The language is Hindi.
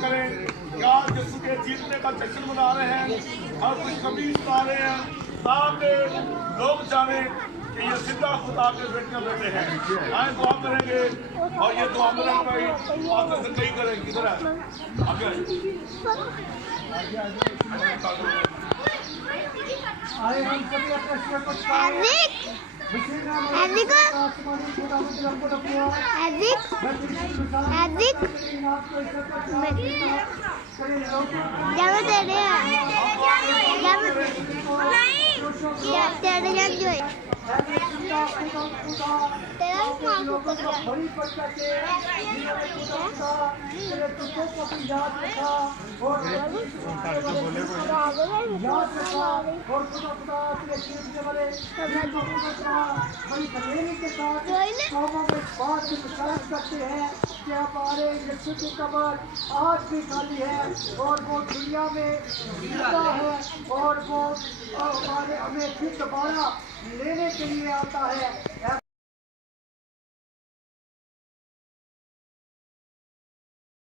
करें कि आज यीशु के जीतने का जश्न मना रहे हैं और कुछ कमी सुना रहे हैं ताकि लोग जाने कि ये जिंदा खुदा के बेटे बेटे हैं। आए दुआ करेंगे और ये दुआ करेंगे भाई और से कहीं करेंगे किधर है आगे आए हम सभी अपने सिर को करते हैं कि हमारे यीशु की कब्र आज भी खाली है और वो दुनिया में जिंदा है और वो हमें फिर दोबारा लेने के लिए आता है।